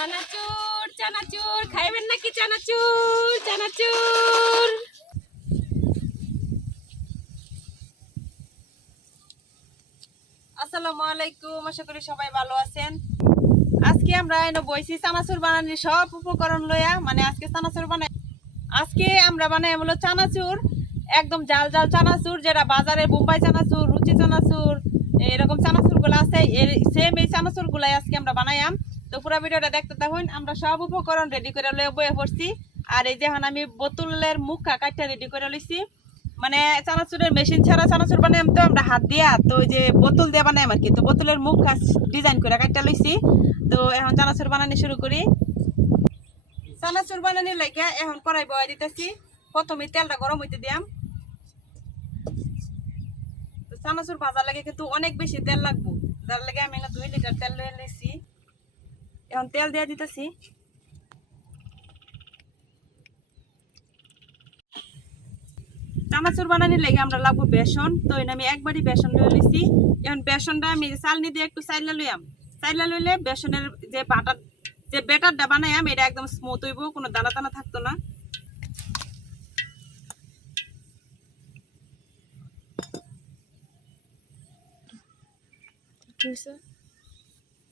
চানাচুর চানাচুর। খাইবেন নাকি চানাচুর? চানাচুর। আসসালামু আলাইকুম, আশা করি সবাই ভালো আছেন। আজকে আমরা এনে বইছি চানাচুর বানানোর সব উপকরণ লইয়া। মানে আজকে চানাচুর বানাই আজকে আমরা বানাই হলো চানাচুর। একদম জাল জাল চানাচুর, যেটা বাজারে বোম্বাই চানাচুর, রুচি চানাচুর, এরকম চানাচুরগুলো আছে সেম এই চানাচুর গুলাই আজকে আমরা বানাইয়াম। তো পুরো ভিডিওটা দেখতে থাকুন, আমরা সব উপকরণ রেডি করে লয়ে বয়ে পড়ছি। আর এই যে এখন আমি বোতলের মুখ কাটটা রেডি করে লইছি। মানে চানাচুরের মেশিন ছাড়া চানাচুর বানাই আমি তো, আমরা হাত দিয়া তো যে বোতল দিয়ে বানাই আর কি। তো বোতলের মুখ ডিজাইন করে কাটটা লইছি। তো এখন চানাচুর বানানি শুরু করি। চানাচুর বানানি লাগে এখন কড়াই বয়া দিতেছি। প্রথমে তেলটা গরম হইতে দিয়াম। চানাচুর ভাজা লাগে কিন্তু অনেক বেশি তেল লাগবো। যার লাগে আমি দুই লিটার তেল লয়ে নিয়েছি এখন তেল দিয়ে দিতেছি চানাচুর বানানির লেগে আমরা লাগবো বেসন তো এনে আমি একবারই বেসন লয়ে নিছি এখন বেসনটা আমি চালনি দিয়ে একটু চাইলা লইয়াম চাইলা লইলে বেসনের যে বাটার যে বেটারটা বানাইয়াম এটা একদম স্মুথ হইব কোনো দানা দানা থাকতো না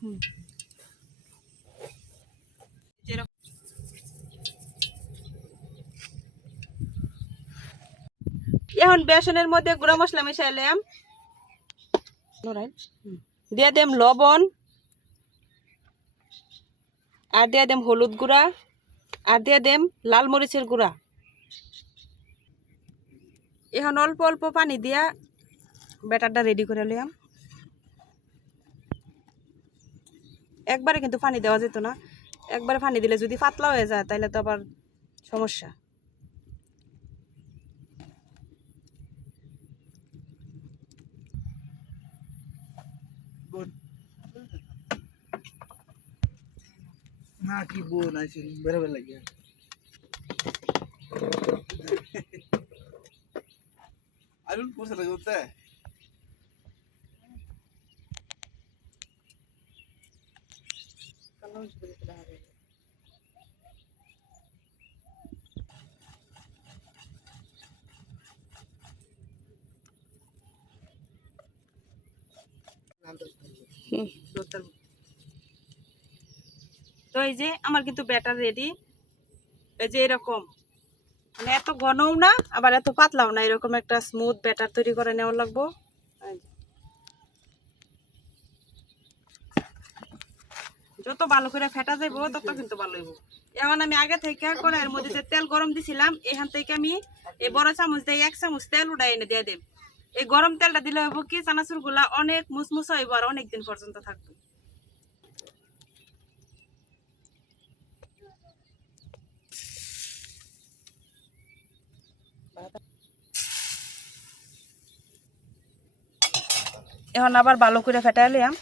হুম। এখন বেসনের মধ্যে গুঁড়া মশলা মিশাইলাম দিয়ে দেম লবণ আর দিয়ে দেম হলুদ গুঁড়া আর দিয়ে দেম লাল মরিচের গুঁড়া। এখন অল্প অল্প পানি দিয়া ব্যাটারটা রেডি করে লিয়াম একবারে কিন্তু পানি দেওয়া যেত না। একবারে পানি দিলে যদি পাতলা হয়ে যায় তাহলে তো আবার সমস্যা। না কি বোন আছে বেরোবে লাগে। আরুন পয়সা লাগে ওতে তো এই যে আমার কিন্তু ব্যাটার রেডি এই যে এরকম। মানে এত ঘনও না আবার এত পাতলাও না এরকম একটা স্মুথ ব্যাটার তৈরি করে নেওয়া লাগবো। যত ভালো করে ফেটা যাইব তত কিন্তু ভালো হইব। এখন আমি আগে থেকে কড়াইয়ের মধ্যে যে তেল গরম দিছিলাম এখান থেকে আমি এই বড় চামচ দিয়ে এক চামচ তেল উঠাই এনে দিয়ে দেব। এই গরম তেলটা দিলে হইব কি চানাচুরগুলা অনেক মুসমুস হইব আর অনেক দিন পর্যন্ত থাকবে। এখন আবার ভালো করে ফেটাই লিয়াম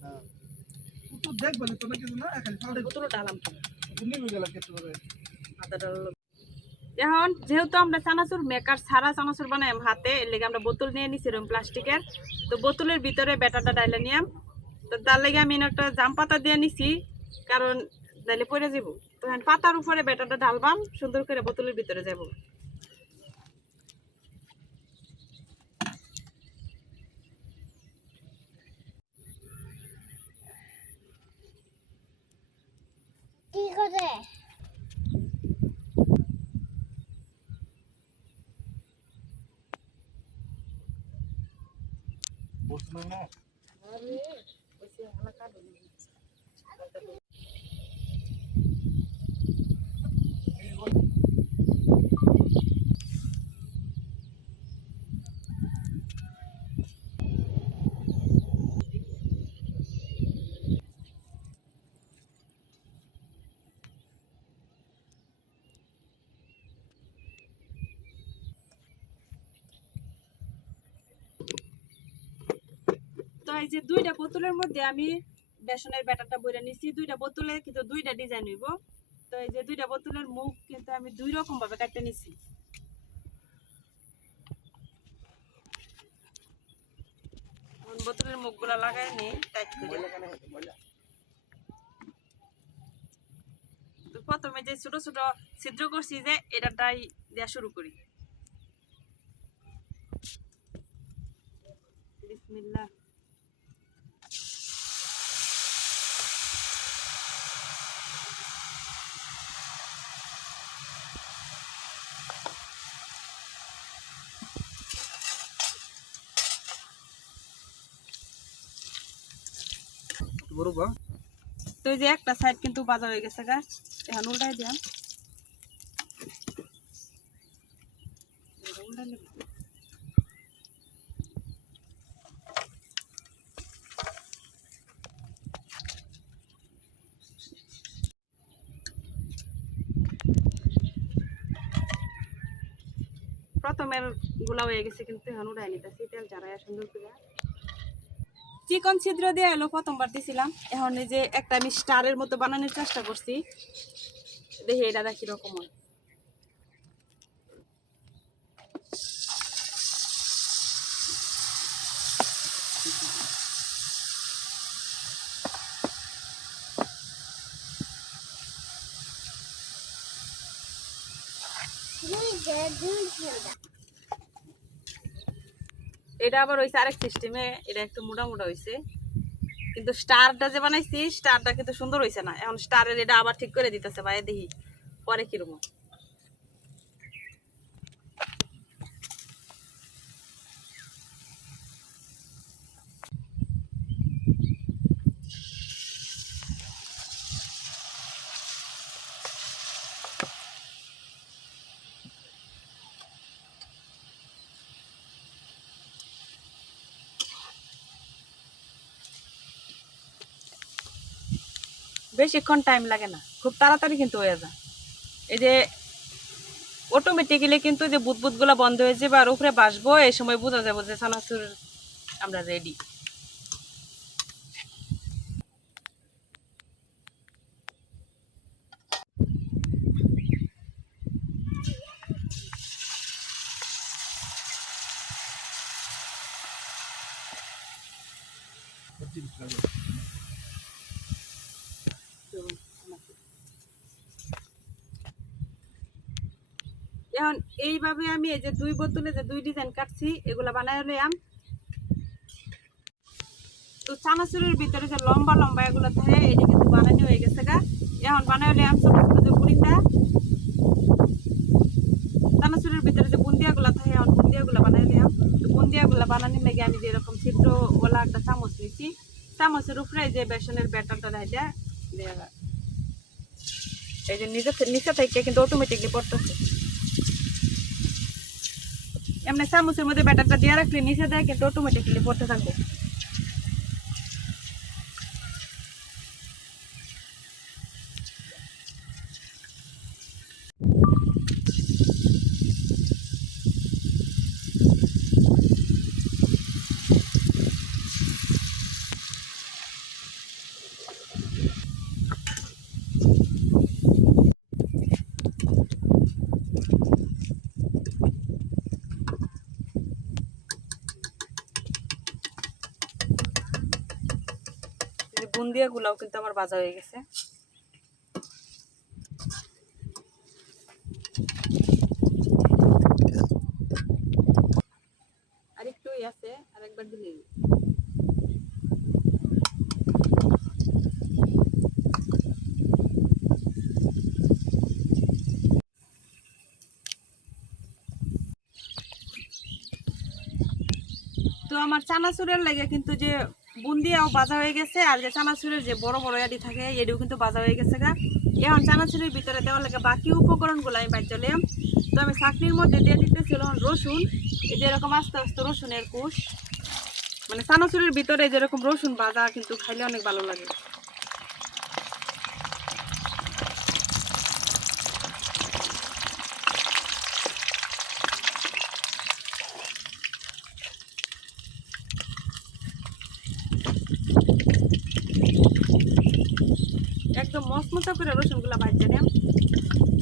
হ্যাঁ। হয়ে এখন যেহেতু আমরা চানাচুর মেকার সারা চানাচুর বানাই হাতে এর লেগে আমরা বোতল নিয়ে নিছি এরকম প্লাস্টিকের। তো বোতলের ভিতরে ব্যাটারটা ডাইলে নিয়াম তো তার লেগে আমি একটা জাম পাতা দিয়ে নিছি কারণ ডাইলে পরে যাব তো পাতার উপরে ব্যাটারটা ঢালবাম সুন্দর করে বোতলের ভিতরে যাব কি করে তো এই যে দুইটা বোতলের মধ্যে আমি বেসনের ব্যাটারটা বইরা নিছি, দুইটা বোতলে কিন্তু দুইটা ডিজাইন হইব। তো এই যে দুইটা বোতলের মুখ কিন্তু আমি দুই রকম ভাবে কাটতে নিছি। বোতলের মুখগুলা লাগাই নেই টাইট করে। প্রথমে যে ছোট ছোট ছিদ্র করছি যে এটা দেওয়া শুরু করি। বিসমিল্লাহ। বড় বা তো যে একটা সাইড কিন্তু বাজা হয়ে গেছে গা এখন উল্টাই দিলাম। প্রথমেরগুলা হয়ে গেছে কিন্তু এখন উড়াই নিতেছি, তেল ঝাড়াই সুন্দর করে। চিকন ছিদ্র দিয়ে এলো প্রথমবার দিছিলাম। এখন এই যে একটা আমি স্টারের মতো বানানোর চেষ্টা করছি। দেখি এটা দেখি রকম হয়। এটা আবার হয়েছে আরেক সিস্টেমে এটা একটু মোটা মোটা হয়েছে কিন্তু স্টারটা যে বানাইছি স্টারটা কিন্তু সুন্দর হয়েছে না। এখন স্টারের এটা আবার ঠিক করে দিতেছে ভাই দেখি, পরে কীরকম বেশিক্ষণ টাইম লাগে না। খুব তাড়াতাড়ি কিন্তু হয়ে যায়। এই যে অটোমেটিক্যালি কিন্তু যে বুদবুদগুলা বন্ধ হয়ে যাবে আর উপরে বাসবো, এই সময় বোঝা যাব যে চানাচুর আমরা রেডি এখন এইভাবে আমি এই যে দুই বোতলে যে দুই ডিজাইন কাটছি, এগুলা বানায় লইয়াম তো চানাচুরের ভিতরে যে লম্বা লম্বা এগুলো থাকে, এটা কিন্তু বানানো হয়ে গেছে গা। এখন বানায় লইয়াম ছোট ছোট যে বুড়িটা চানাচুরের ভিতরে যে বুন্দিয়া গুলা থাকে, এখন বুন্দিয়া গুলা বানাই লইয়াম তো বুন্দিয়া গুলা বানানোর লাগে আমি যেরকম ছিদ্র ওলা একটা চামচ নিছি চামচের উপরে যে বেসনের ব্যাটারটা দেয় এই যে নিচে নিচে থেকে কিন্তু অটোমেটিকলি পড়তেছে। এমনি চামচের মধ্যে ব্যাটারটা দিয়ে রাখলে নিচে দেয় কিন্তু অটোমেটিকলি পড়তে থাকবে। বুন্দিয়া গুলাও কিন্তু আমার বাজা হয়ে গেছে। আর আছে তো আমার চানাচুরের লাগে কিন্তু যে বুন্দিয়াও বাজা হয়ে গেছে, আর যে চানাচুরের যে বড় বড় ইয়াদি থাকে, এটিও কিন্তু বাজা হয়ে গেছে গা। এখন চানাচুরের ভিতরে দেওয়ার লাগে বাকি উপকরণগুলো আমি বাইর চলে তো আমি চাকরির মধ্যে দিয়ে দিতেছিল রসুন, এই যে এরকম আস্তে আস্তে রসুনের কুশ। মানে চানাচুরের ভিতরে যেরকম রসুন বাজা কিন্তু খাইলে অনেক ভালো লাগে একদম মচমচা করে রসুনগুলা ভাজতে নিলাম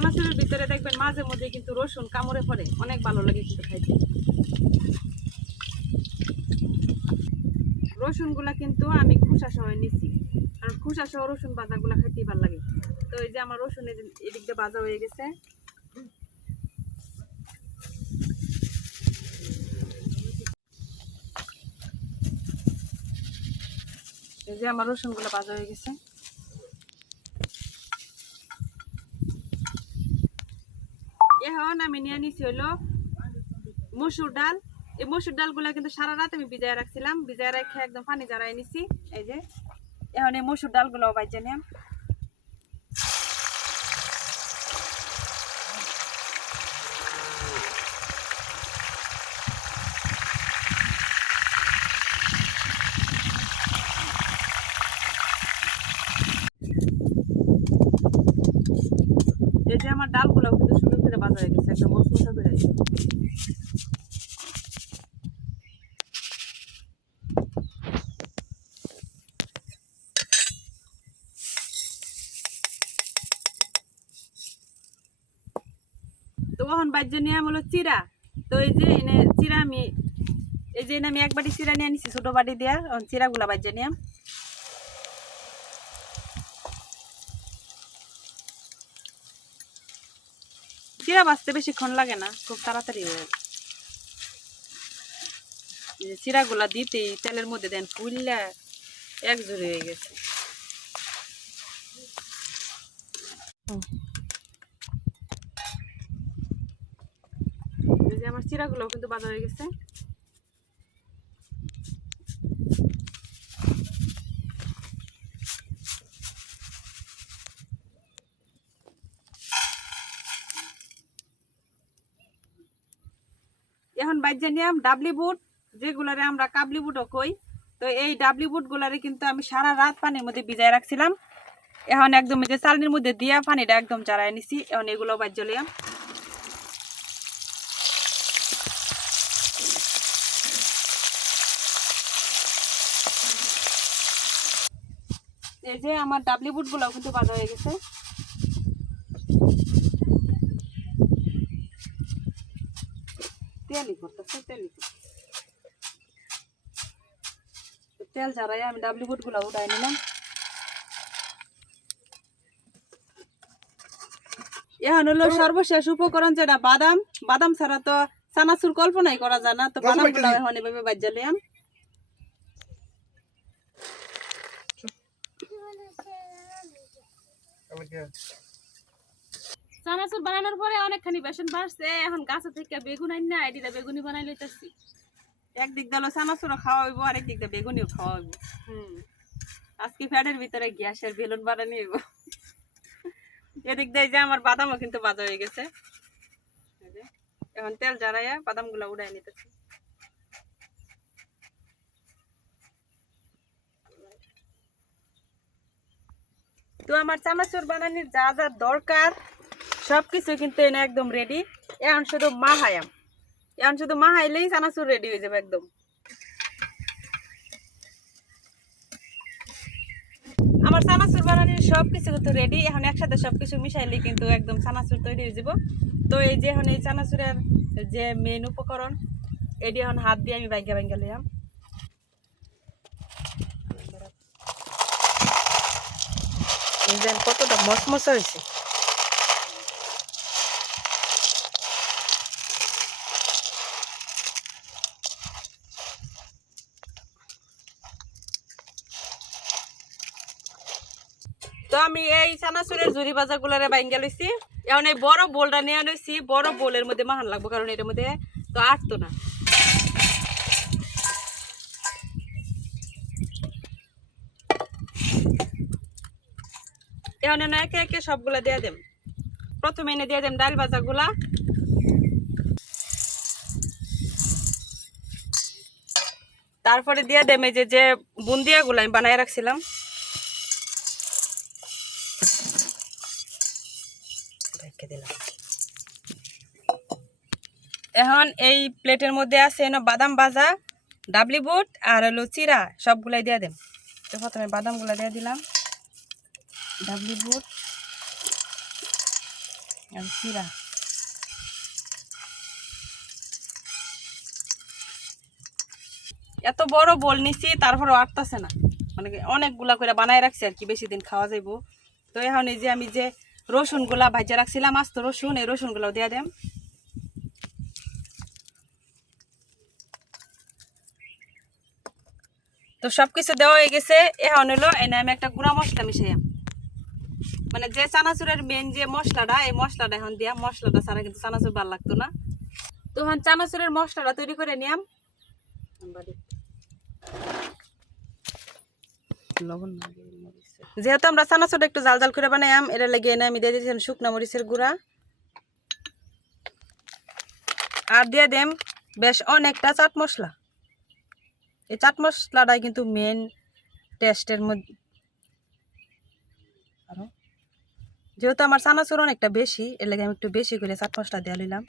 চানাচুরের ভিতরে দেখবেন মাঝে মধ্যে কিন্তু রসুন কামড়ে পড়ে। অনেক ভালো লাগে কিন্তু খাইতে। রসুনগুলা কিন্তু আমি খুসা সহ নিছি। কারণ খুসা সহ রসুন বাজাগুলা খাইতেই ভালো লাগে। তো এই যে আমার রসুন এদিক- দিয়ে বাজা হয়ে গেছে। এই যে আমার রসুনগুলো বাজা হয়ে গেছে। এখন আমি নিয়ে নিছি হলো মসুর ডাল। এই মসুর ডালগুলা কিন্তু সারা রাত আমি ভিজায় রাখছিলাম। ভিজায় রেখে একদম পানি জারাই নিছি। এই যে, এখন এই মসুর ডালগুলো বাইজে নিলাম এই যে আমার ডালগুলো কিন্তু সুন্দর করে বাজা হয়ে গেছে একদম মশমশা করে তো কখন বাজ্য নিয়ে হলো চিরা। তো এই যে এনে চিরা আমি, এই যে আমি এক বাটি চিরা নিয়ে আনিছি, ছোট বাটি দিয়া। চিরাগুলা বাজ্য নিয়ে চিরা বাঁচতে বেশিক্ষণ লাগে না, খুব তাড়াতাড়ি হয়ে যায়। চিরাগুলা দিতেই তেলের মধ্যে দেন ফুললা এক জোরে হয়ে গেছে এই যে আমার চিরাগুলো কিন্তু বাজা হয়ে গেছে। এখন বাইজে নিলাম ডাবলি বুট, যেগুলারে আমরা কাবলি বুটও কই। তো এই ডাবলি বুট গুলারে কিন্তু আমি সারা রাত পানির মধ্যে ভিজাই রাখছিলাম। এখন একদম যে চালনির মধ্যে দিয়া পানিটা একদম চারাই নিছি, এখন এগুলো বাজ্য লিয়াম এই যে আমার ডাবলি বুটগুলো কিন্তু বাজা হয়ে গেছে। তেলই করতেছে তেলই তেল ছাড়াই আমি ডাবলি বুটগুলো উঠাই নিলাম। এখন হলো সর্বশেষ উপকরণ যেটা বাদাম। বাদাম ছাড়া তো চানাচুর কল্পনাই করা যায় না। তো বাদামগুলো এখন এভাবে বাজ্যালিয়াম চানাচুর বানানোর পরে অনেকখানি বেসন বাড়ছে এখন গাছে থেকে বেগুন আইন না এদিকে বেগুনি বানাই লইতেছি। একদিক দিল চানাচুরও খাওয়া হইব আর একদিক দিয়ে বেগুনিও খাওয়া হইব। হুম। আজকে ফ্যাটের ভিতরে গ্যাসের বেলুন বানানি হইব। এদিক দিয়ে যে আমার বাদামও কিন্তু বাজা হয়ে গেছে। এখন তেল জ্বালাইয়া বাদামগুলো উড়াই নিতেছি। তো আমার চানাচুর বানানির যা যা দরকার সব কিছু কিন্তু এনে একদম রেডি এখন শুধু মা মাহায়াম। এখন শুধু মাহাইলেই চানাচুর রেডি হয়ে যাবে একদম। আমার চানাচুর বানানোর সব কিছু কিন্তু রেডি এখন একসাথে সব কিছু মিশাইলে কিন্তু একদম চানাচুর তৈরি হয়ে যাব। তো এই যে এখন এই চানাচুরের যে মেন উপকরণ, এটি এখন হাত দিয়ে আমি বাইঙ্গা বাইঙ্গা লিয়াম যে কতটা মসমসা হয়েছে। তো আমি এই চানাচুরের জুরি বাজার গুলারে বাইঙ্গা লইছি। এখন এই বড় বোলটা নিয়ে লইছি। বড় বোলের মধ্যে মাহান লাগবো, কারণ এটার মধ্যে তো আটতো না। এখন একে একে সবগুলা দিয়ে দেম প্রথমে এনে দিয়ে দেম ডাল ভাজাগুলা। তারপরে দিয়ে দেম এই যে যে বুন্দিয়াগুলো আমি বানাই রাখছিলাম। এখন এই প্লেটের মধ্যে আছে এনে বাদাম ভাজা, ডাবলি বুট আর হলো চিরা, সবগুলাই দিয়ে দেম তো প্রথমে বাদামগুলো দিয়ে দিলাম। ডাবলি বুট আর চিরা। এত বড় বল নিছি তারপরে আটতাছে না। মানে অনেকগুলা করে বানায় রাখছি আর কি, বেশি দিন খাওয়া যাইব। তো এখন এই যে আমি যে রসুনগুলা ভাজা রাখছিলাম, আস্ত রসুন, এই রসুনগুলো দিয়ে দেম। তো সব কিছু দেওয়া হয়ে গেছে, এখন হলো এনে আমি একটা গুঁড়া মশলা মিশাইয়াম। মানে যে চানাচুরের মেন যে মশলাটা এই মশলাটা এখন দিয়া মশলাটা ছাড়া কিন্তু চানাচুর ভালো লাগতো না। তো এখন চানাচুরের মশলাটা তৈরি করে নিয়াম। যেহেতু আমরা চানাচুর একটু জাল জাল করে বানাইম এটা লেগে এনে আমি দিয়ে দিয়েছিলাম শুকনা মরিচের গুঁড়া। আর দিয়ে দেম বেশ অনেকটা চাট মশলা। এই চাট মশলাটাই কিন্তু মেন টেস্টের মধ্যে আরও? যেহেতু আমার চানাচুর অনেকটা বেশি, এর লাগে আমি একটু বেশি করে চাট মশলা দিয়ে নিলাম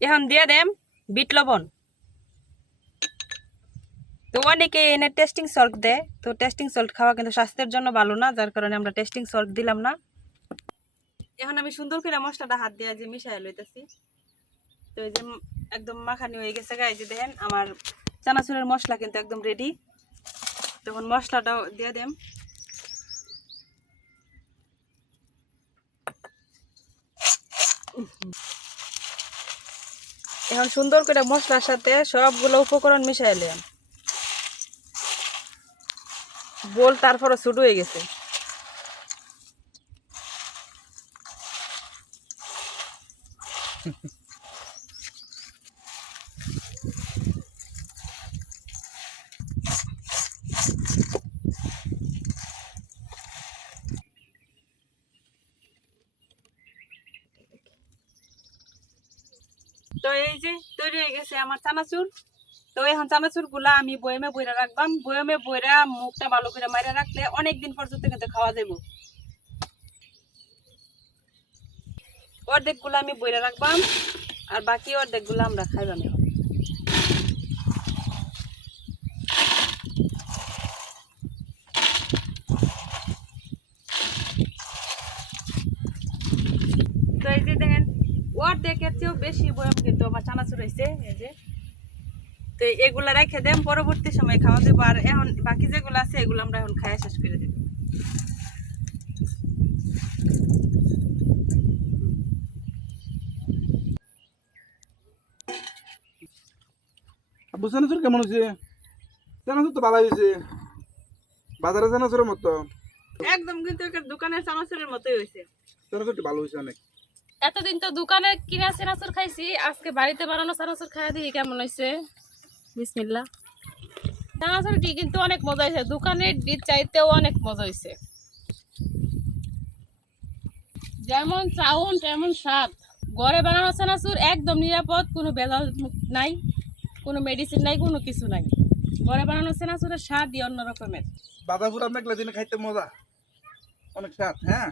এখন দিয়ে দেম বিট লবণ। তো অনেকে এনে টেস্টিং সল্ট দেয়, তো টেস্টিং সল্ট খাওয়া কিন্তু স্বাস্থ্যের জন্য ভালো না, যার কারণে আমরা টেস্টিং সল্ট দিলাম না। এখন আমি সুন্দর করে মশলাটা হাত দিয়ে যে মিশাই লইতেছি। তো এই যে একদম মাখানি হয়ে গেছে গায়ে, যে দেখেন আমার চানাচুরের মশলা কিন্তু একদম রেডি তখন মশলাটাও দিয়ে দেম। এখন সুন্দর করে মশলার সাথে সবগুলো উপকরণ মিশাইলাম বল তারপরে ছোট হয়ে গেছে। তো এই যে তৈরি হয়ে গেছে আমার চানাচুর। তো এখন চানাচুরগুলা আমি বয়মে বইরা রাখবাম। বয়মে বইরা মুখটা ভালো করে মারা রাখলে অনেকদিন পর্যন্ত কিন্তু খাওয়া যাব অর্ধেকগুলা আমি বইরা রাখবাম, আর বাকি অর্ধেকগুলা আমরা খাইবাম এখন তো এই যে দেখেন অর্ধেকের চেয়েও বেশি বয়ম কিন্তু আমার চানাচুর হয়েছে এই যে। তো এগুলা রেখে দেন পরবর্তী সময় খাওয়া দেবো। আর এখন বাকি যেগুলো আছে এগুলো আমরা এখন খাওয়া শেষ করে দেবো। চানাচুর কেমন হয়েছে চানাচুর তো ভালো হয়েছে বাজারে চানাচুরের মতো। একদম কিন্তু দোকানের চানাচুরের মতোই হয়েছে চানাচুরটি ভালো হয়েছে অনেক। এতদিন তো দোকানে কিনা চানাচুর খাইছি, আজকে বাড়িতে বানানো চানাচুর খাই দিই কেমন হয়েছে বিসমিল্লা চানাচুরটি কিন্তু অনেক মজা হয়েছে দোকানের ডিট চাইতেও অনেক মজা হয়েছে যেমন চাউন, তেমন স্বাদ। ঘরে বানানো চানাচুর একদম নিরাপদ, কোনো মুক্ত নাই, কোনো মেডিসিন নাই, কোনো কিছু নাই। ঘরে বানানো চানাচুরের স্বাদই অন্য রকমের। বাদাম মেঘলা দিনে খাইতে মজা। অনেক স্বাদ হ্যাঁ?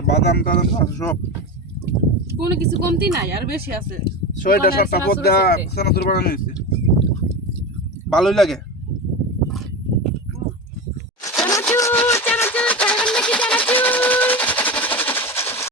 বাদাম টাদাম আছে সব। কোনো কিছু কমতি নাই আর বেশি আছে। ছয়টা সাতটা সাথে। বানানো হয়েছে। ভালোই লাগে।